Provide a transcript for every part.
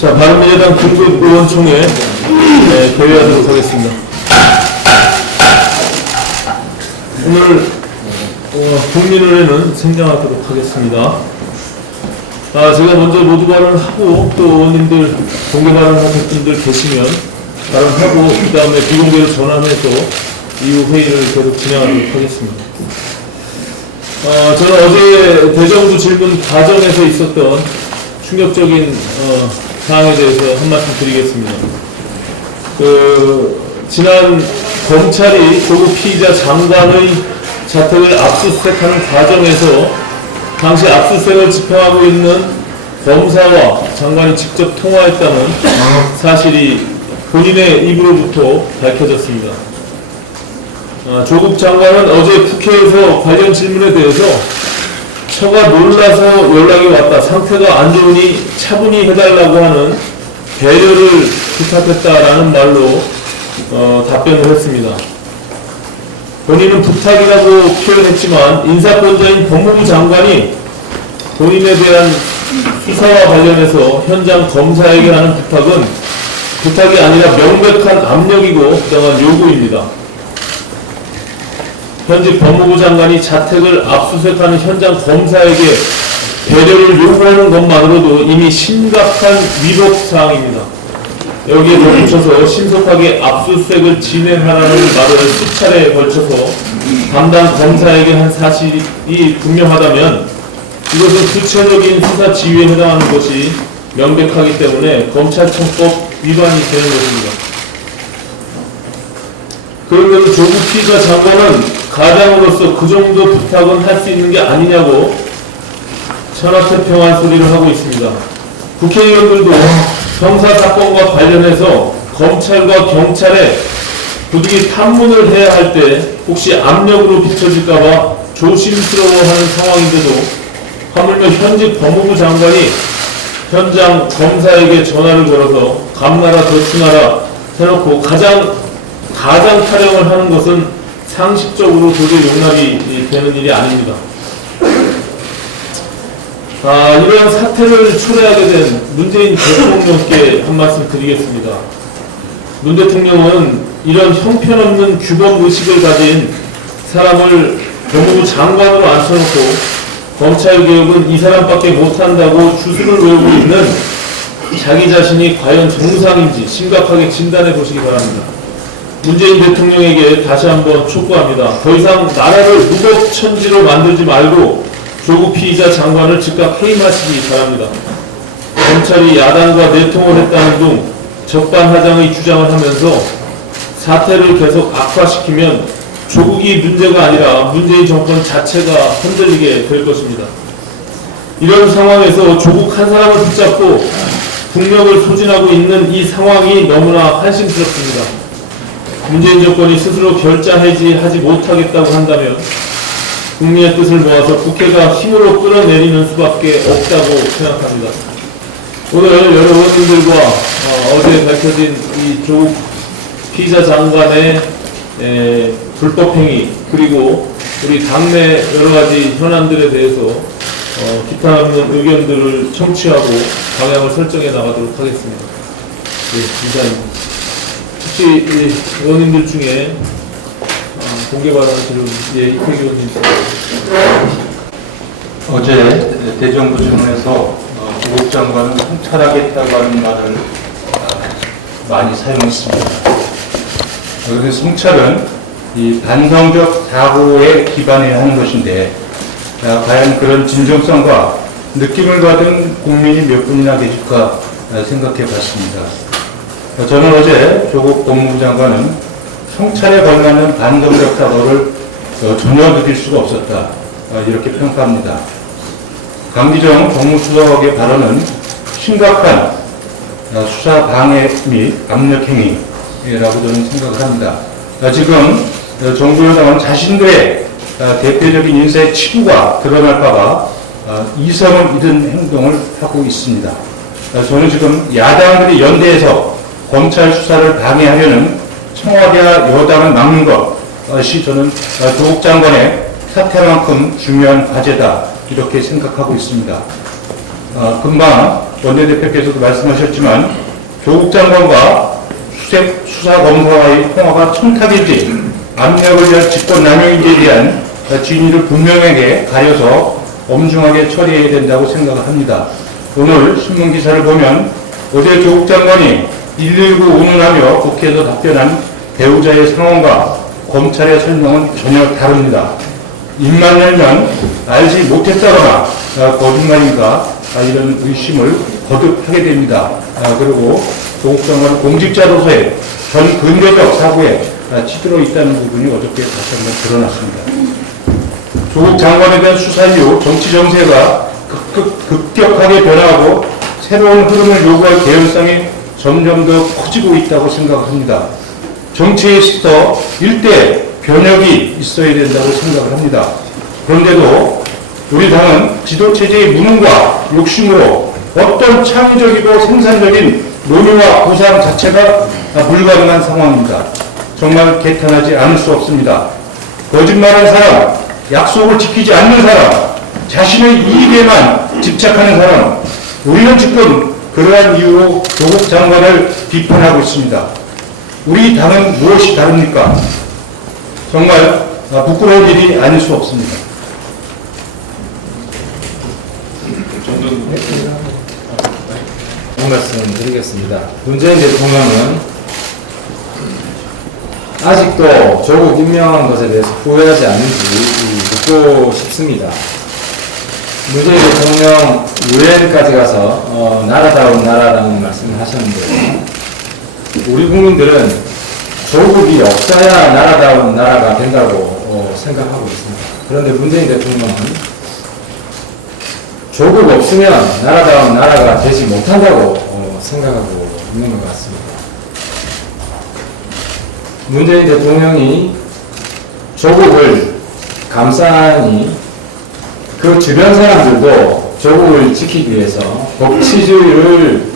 자, 바른미래당 긴급의원총회 개회하도록 하겠습니다. 오늘 국민의회는 생장하도록 하겠습니다. 제가 먼저 모두 발언을 하고 또 의원님들 공개 발언하실 분들 계시면 발언하고 그 다음에 비공개로 전환해서 이후 회의를 계속 진행하도록 하겠습니다. 저는 어제 대정부 질문 과정에서 있었던 충격적인 사항에 대해서 한 말씀 드리겠습니다. 지난 검찰이 조국 피의자 장관의 자택을 압수수색하는 과정에서 당시 압수수색을 집행하고 있는 검사와 장관이 직접 통화했다는 사실이 본인의 입으로부터 밝혀졌습니다. 조국 장관은 어제 국회에서 관련 질문에 대해서 처가 놀라서 연락이 왔다, 상태가 안 좋으니 차분히 해달라고 하는 배려를 부탁했다라는 말로 답변을 했습니다. 본인은 부탁이라고 표현했지만 인사권자인 법무부 장관이 본인에 대한 수사와 관련해서 현장 검사에게 하는 부탁이 아니라 명백한 압력이고 부당한 요구입니다. 현직 법무부 장관이 자택을 압수수색하는 현장 검사에게 배려를 요구하는 것만으로도 이미 심각한 위법사항입니다. 여기에 덧붙여서 신속하게 압수수색을 진행하라는 말을 수차례에 걸쳐서 담당 검사에게 한 사실이 분명하다면 이것은 구체적인 수사 지휘에 해당하는 것이 명백하기 때문에 검찰청법 위반이 되는 것입니다. 그런데도 조국 피의자 장관은 가장으로서 그 정도 부탁은 할 수 있는 게 아니냐고 천하태평한 소리를 하고 있습니다. 국회의원들도 형사사건과 관련해서 검찰과 경찰에 부득이 탐문을 해야 할 때 혹시 압력으로 비춰질까봐 조심스러워하는 상황인데도 하물며 현직 법무부 장관이 현장 검사에게 전화를 걸어서 감나라 덧주나라 해놓고 가장 타령을 하는 것은 상식적으로 도저히 용납이 되는 일이 아닙니다. 이러한 사태를 초래하게 된 문재인 대통령께 한 말씀 드리겠습니다. 문 대통령은 이런 형편없는 규범의식을 가진 사람을 법무부 장관으로 앉혀놓고 검찰개혁은 이 사람밖에 못한다고 주술을 외우고 있는 자기 자신이 과연 정상인지 심각하게 진단해 보시기 바랍니다. 문재인 대통령에게 다시 한번 촉구합니다. 더 이상 나라를 무법천지로 만들지 말고 조국 피의자 장관을 즉각 해임하시기 바랍니다. 검찰이 야당과 내통을 했다는 등 적반하장의 주장을 하면서 사태를 계속 악화시키면 조국이 문제가 아니라 문재인 정권 자체가 흔들리게 될 것입니다. 이런 상황에서 조국 한 사람을 붙잡고 국력을 소진하고 있는 이 상황이 너무나 한심스럽습니다. 문재인 정권이 스스로 결자 해지하지 못하겠다고 한다면 국민의 뜻을 모아서 국회가 힘으로 끌어내리는 수밖에 없다고 생각합니다. 오늘 여러 의원님들과 어제 밝혀진 이 조국 피의자 장관의 불법행위 그리고 우리 당내 여러가지 현안들에 대해서 기타 없는 의견들을 청취하고 방향을 설정해 나가도록 하겠습니다. 이상입니다. 혹시 의원님들 중에 공개 발언하시는 이태기 의원님. 어제 대정부 질문에서 조국 장관은 성찰하겠다고 하는 말을 많이 사용했습니다. 그런데 성찰은 이 반성적 사고에 기반해야 하는 것인데 과연 그런 진정성과 느낌을 받은 국민이 몇 분이나 계실까 생각해 봤습니다. 저는 어제 조국 법무부 장관은 성찰에 걸맞는 반성적 사고를 전혀 느낄 수가 없었다, 이렇게 평가합니다. 강기정 정무수석의 발언은 심각한 수사 방해 및 압력 행위라고 저는 생각을 합니다. 지금 정부 여당은 자신들의 대표적인 인사의 치부가 드러날까봐 이성을 잃은 행동을 하고 있습니다. 저는 지금 야당들이 연대해서 검찰 수사를 방해하려는 청와대와 여당을 막는 것이 저는 조국 장관의 사태만큼 중요한 과제다 이렇게 생각하고 있습니다. 금방 원내대표께서도 말씀하셨지만 조국 장관과 수사검사와의 통화가 청탁인지 압력을 위한 직권남용인지에 대한 진위를 분명하게 가려서 엄중하게 처리해야 된다고 생각을 합니다. 오늘 신문기사를 보면 어제 조국 장관이 119 운운하며 국회에서 답변한 배우자의 상황과 검찰의 설명은 전혀 다릅니다. 입만 열면 알지 못했다거나 거짓말인가 이런 의심을 거듭 하게 됩니다. 그리고 조국 장관은 공직자로서의 전 근대적 사고에 치들어 있다는 부분이 어저께 다시 한번 드러났습니다. 조국 장관에 대한 수사 이후 정치 정세가 급격하게 변화하고 새로운 흐름을 요구할 개연성이 점점 더 커지고 있다고 생각합니다. 정치에 있어 일대 변혁이 있어야 된다고 생각을 합니다. 그런데도 우리 당은 지도체제의 무능과 욕심으로 어떤 창의적이고 생산적인 논의와 구상 자체가 불가능한 상황입니다. 정말 개탄하지 않을 수 없습니다. 거짓말하는 사람, 약속을 지키지 않는 사람, 자신의 이익에만 집착하는 사람, 우리는 지금 그러한 이유로 조국 장관을 비판하고 있습니다. 우리 당은 무엇이 다릅니까? 정말 부끄러운 일이 아닐 수 없습니다. 한 말씀 드리겠습니다. 문재인 대통령은 아직도 조국 임명한 것에 대해서 후회하지 않는지 묻고 싶습니다. 문재인 대통령 유엔까지 가서 나라다운 나라라는 말씀을 하셨는데 우리 국민들은 조국이 없어야 나라다운 나라가 된다고 생각하고 있습니다. 그런데 문재인 대통령은 조국 없으면 나라다운 나라가 되지 못한다고 생각하고 있는 것 같습니다. 문재인 대통령이 조국을 감싸니 그 주변 사람들도 조국을 지키기 위해서 법치주의를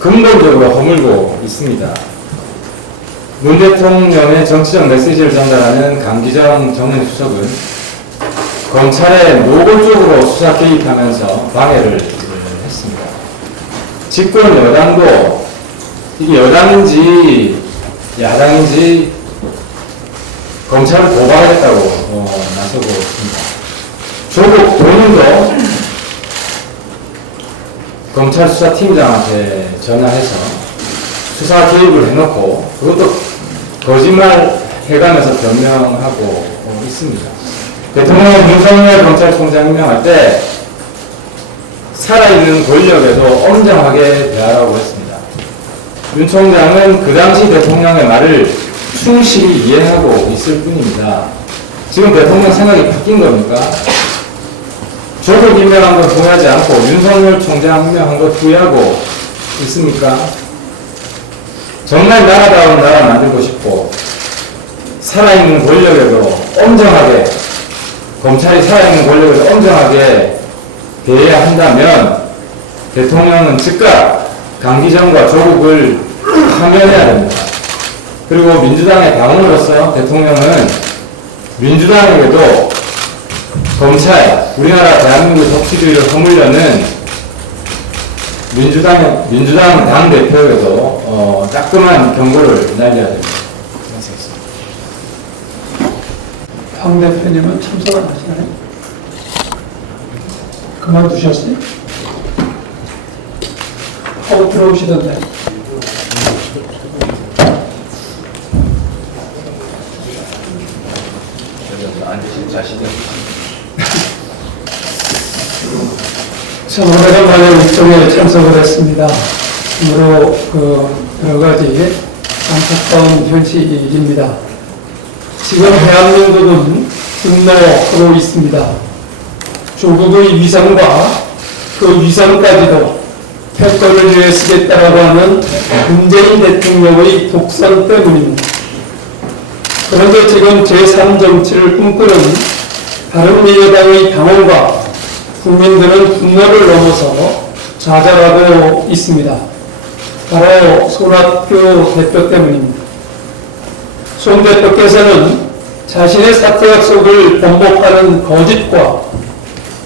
근본적으로 허물고 있습니다. 문 대통령의 정치적 메시지를 전달하는 강기정 정무수석은 검찰에 노골적으로 수사 개입하면서 방해를 했습니다. 집권 여당도 이게 여당인지 야당인지 검찰을 고발하겠다고 나서고 있습니다. 조국 본인도 검찰 수사팀장한테 전화해서 수사 개입을 해놓고 그것도 거짓말 해가면서 변명하고 있습니다. 대통령 윤석열 검찰총장 임명할 때 살아있는 권력에도 엄정하게 대하라고 했습니다. 윤 총장은 그 당시 대통령의 말을 충실히 이해하고 있을 뿐입니다. 지금 대통령 생각이 바뀐 겁니까? 조국 임명한 건 후회하지 않고 윤석열 총장 임명한 것 후회하고 있습니까? 정말 나라다운 나라 만들고 싶고 살아있는 권력에도 엄정하게 검찰이 살아있는 권력에도 엄정하게 대해야 한다면 대통령은 즉각 강기정과 조국을 파면해야 됩니다. 그리고 민주당의 당원으로서 대통령은 민주당에게도 검찰, 우리나라 대한민국 법치주의를 허물려는 민주당 당대표에게도 따끔한 경고를 날려야 됩니다. 황 대표님은 참석 안 하시나요? 그만두셨어요? 하고 들어오시던데. 앉으실 자신이 참 오래간만에 일정에 참석을 했습니다. 참으로 여러 가지 안타까운 현실입니다. 지금 대한민국은 분노하고 있습니다. 조국의 위상과 그 위상까지도 패권을 위해 쓰겠다라고 하는 문재인 대통령의 독선 때문입니다. 그런데 지금 제3정치를 꿈꾸는 바른미래당의 당원과 국민들은 분노를 넘어서 좌절하고 있습니다. 바로 손학규 대표 때문입니다. 손 대표께서는 자신의 사퇴 약속을 번복하는 거짓과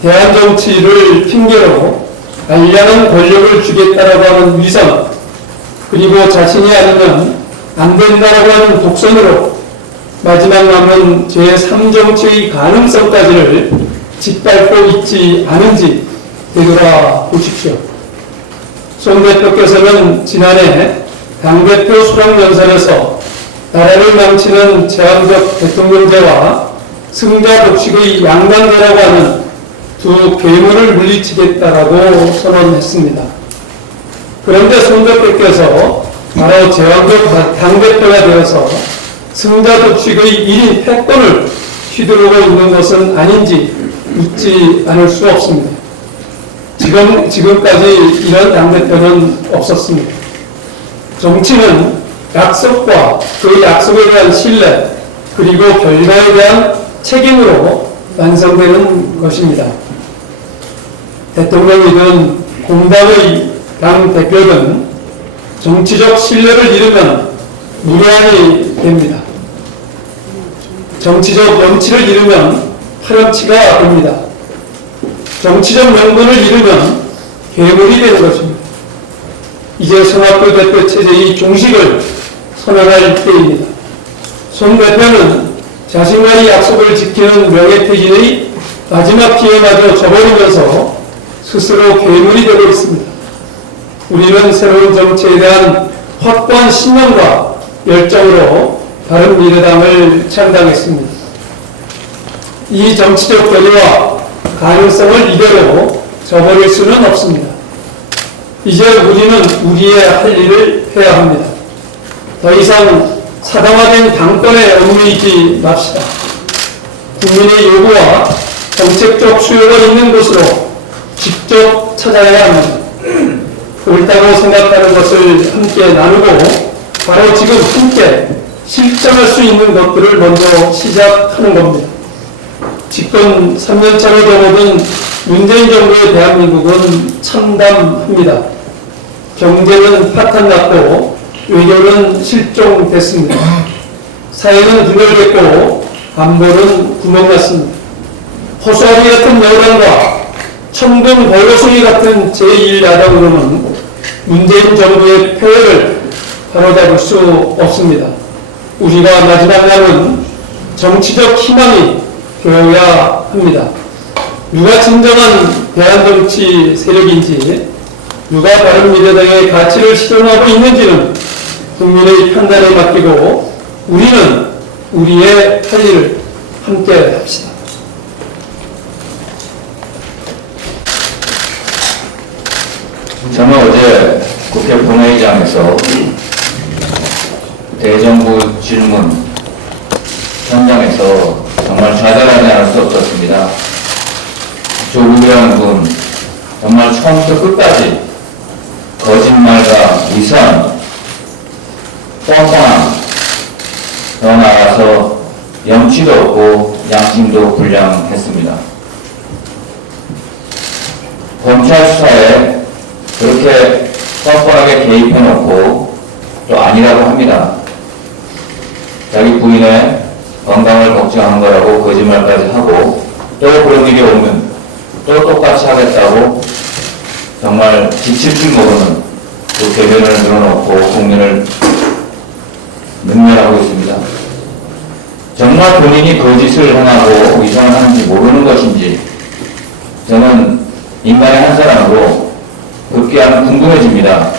대한 정치를 핑계로 알량한 권력을 주겠다라고 하는 위선, 그리고 자신이 아니면 안 된다라고 하는 독선으로 마지막 남은 제3정치의 가능성까지를 짓밟고 있지 않은지 되돌아 보십시오. 손 대표께서는 지난해 당대표 수락연설에서 나라를 망치는 제왕적 대통령제와 승자 독식의 양강대라고 하는 두 괴물을 물리치겠다라고 선언했습니다. 그런데 손 대표께서 바로 제왕적 당대표가 되어서 승자 독식의 1인 패권을 휘두르고 있는 것은 아닌지 묻지 않을 수 없습니다. 지금까지 이런 당대표는 없었습니다. 정치는 약속과 그 약속에 대한 신뢰, 그리고 결과에 대한 책임으로 완성되는 것입니다. 대통령이든 공당의 당대표든 정치적 신뢰를 잃으면 무례함이 됩니다. 정치적 염치를 잃으면 파렴치가 됩니다. 정치적 명분을 잃으면 괴물이 되는 것입니다. 이제 손학규 대표 체제의 종식을 선언할 때입니다. 손 대표는 자신과의 약속을 지키는 명예퇴진의 마지막 기회마저 저버리면서 스스로 괴물이 되고 있습니다. 우리는 새로운 정치에 대한 확고한 신념과 열정으로 바른미래당을 창당했습니다. 이 정치적 결의와 가능성을 이대로 저버릴 수는 없습니다. 이제 우리는 우리의 할 일을 해야 합니다. 더 이상 사당화된 당권에 얽매이지 맙시다. 국민의 요구와 정책적 수요가 있는 곳으로 직접 찾아야 합니다. 옳다고 생각하는 것을 함께 나누고 바로 지금 함께 실천할 수 있는 것들을 먼저 시작하는 겁니다. 집권 3년차로 접어든 문재인 정부의 대한민국은 참담합니다. 경제는 파탄났고 외교는 실종됐습니다. 사회는 분열됐고 안보는 구멍났습니다. 허수아비 같은 여당과 천군 벌거숭이 같은 제1야당으로는 문재인 정부의 폐해를 바로잡을 수 없습니다. 우리가 마지막 남은 정치적 희망이 되어야 합니다. 누가 진정한 대한정치 세력인지, 누가 바른미래당의 가치를 실현하고 있는지는 국민의 판단에 맡기고 우리는 우리의 할 일을 함께 합시다. 저는 어제 국회 본회의장에서 대정부 질문 현장에서 정말 좌절하지 않을 수 없었습니다. 조국이라는 분 정말 처음부터 끝까지 거짓말과 위선, 뻔뻔함, 더 나아가서 염치도 없고 양심도 불량했습니다. 검찰 수사에 그렇게 뻔뻔하게 개입해놓고 또 아니라고 합니다. 자기 부인의 건강을 걱정한 거라고 거짓말까지 하고 또 그런 일이 오면 또 똑같이 하겠다고 정말 지칠 줄 모르는 그 개변을 늘어놓고 국민을 능멸하고 있습니다. 정말 본인이 거짓을 행하고 위선을 하는지 모르는 것인지 저는 인간의 한 사람으로 급기야는 궁금해집니다.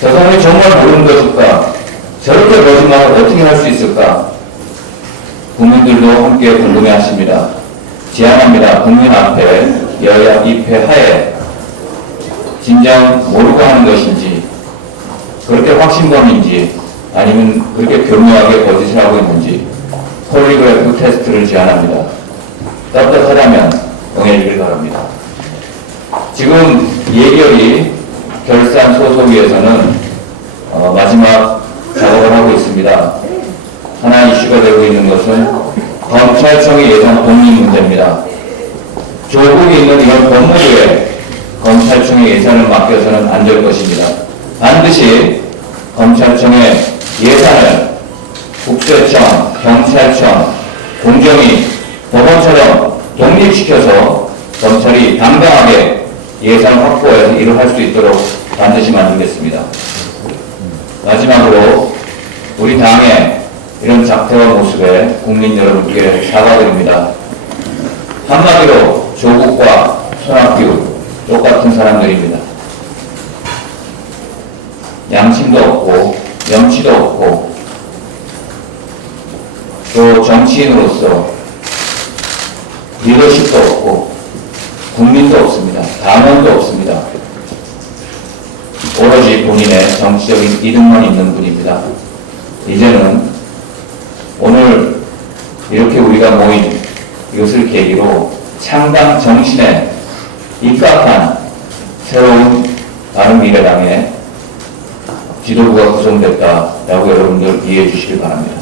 저 사람이 정말 모르는 것일까? 저렇게 거짓말을 어떻게 할 수 있을까? 국민들도 함께 궁금해하십니다. 제안합니다. 국민 앞에 여야 입회 하에 진정 모르고 하는 것인지, 그렇게 확신범인지, 아니면 그렇게 교묘하게 거짓을 하고 있는지 폴리그래프 테스트를 제안합니다. 떳떳하다면 응해주길 바랍니다. 지금 예결위 결산 소속위에서는 마지막 작업을 하고 있습니다. 하나 이슈가 되고 있는 것은 검찰청의 예산 독립 문제입니다. 조국이 있는 이런 법무부에 검찰청의 예산을 맡겨서는 안 될 것입니다. 반드시 검찰청의 예산을 국세청, 경찰청, 공정위, 법원처럼 독립시켜서 검찰이 당당하게 예산 확보해서 일을 할 수 있도록 반드시 만들겠습니다. 마지막으로 우리 당의 이런 작태와 모습에 국민 여러분께 사과드립니다. 한마디로 조국과 손학규 똑같은 사람들입니다. 양심도 없고 염치도 없고 또 정치인으로서 리더십도 없고 국민도 없습니다. 당원도 없습니다. 오로지 본인의 정치적인 이득만 있는 분입니다. 이제는 오늘 이렇게 우리가 모인 이것을 계기로 창당 정신에 입각한 새로운 바른미래당의 지도부가 구성됐다라고 여러분들 이해해 주시길 바랍니다.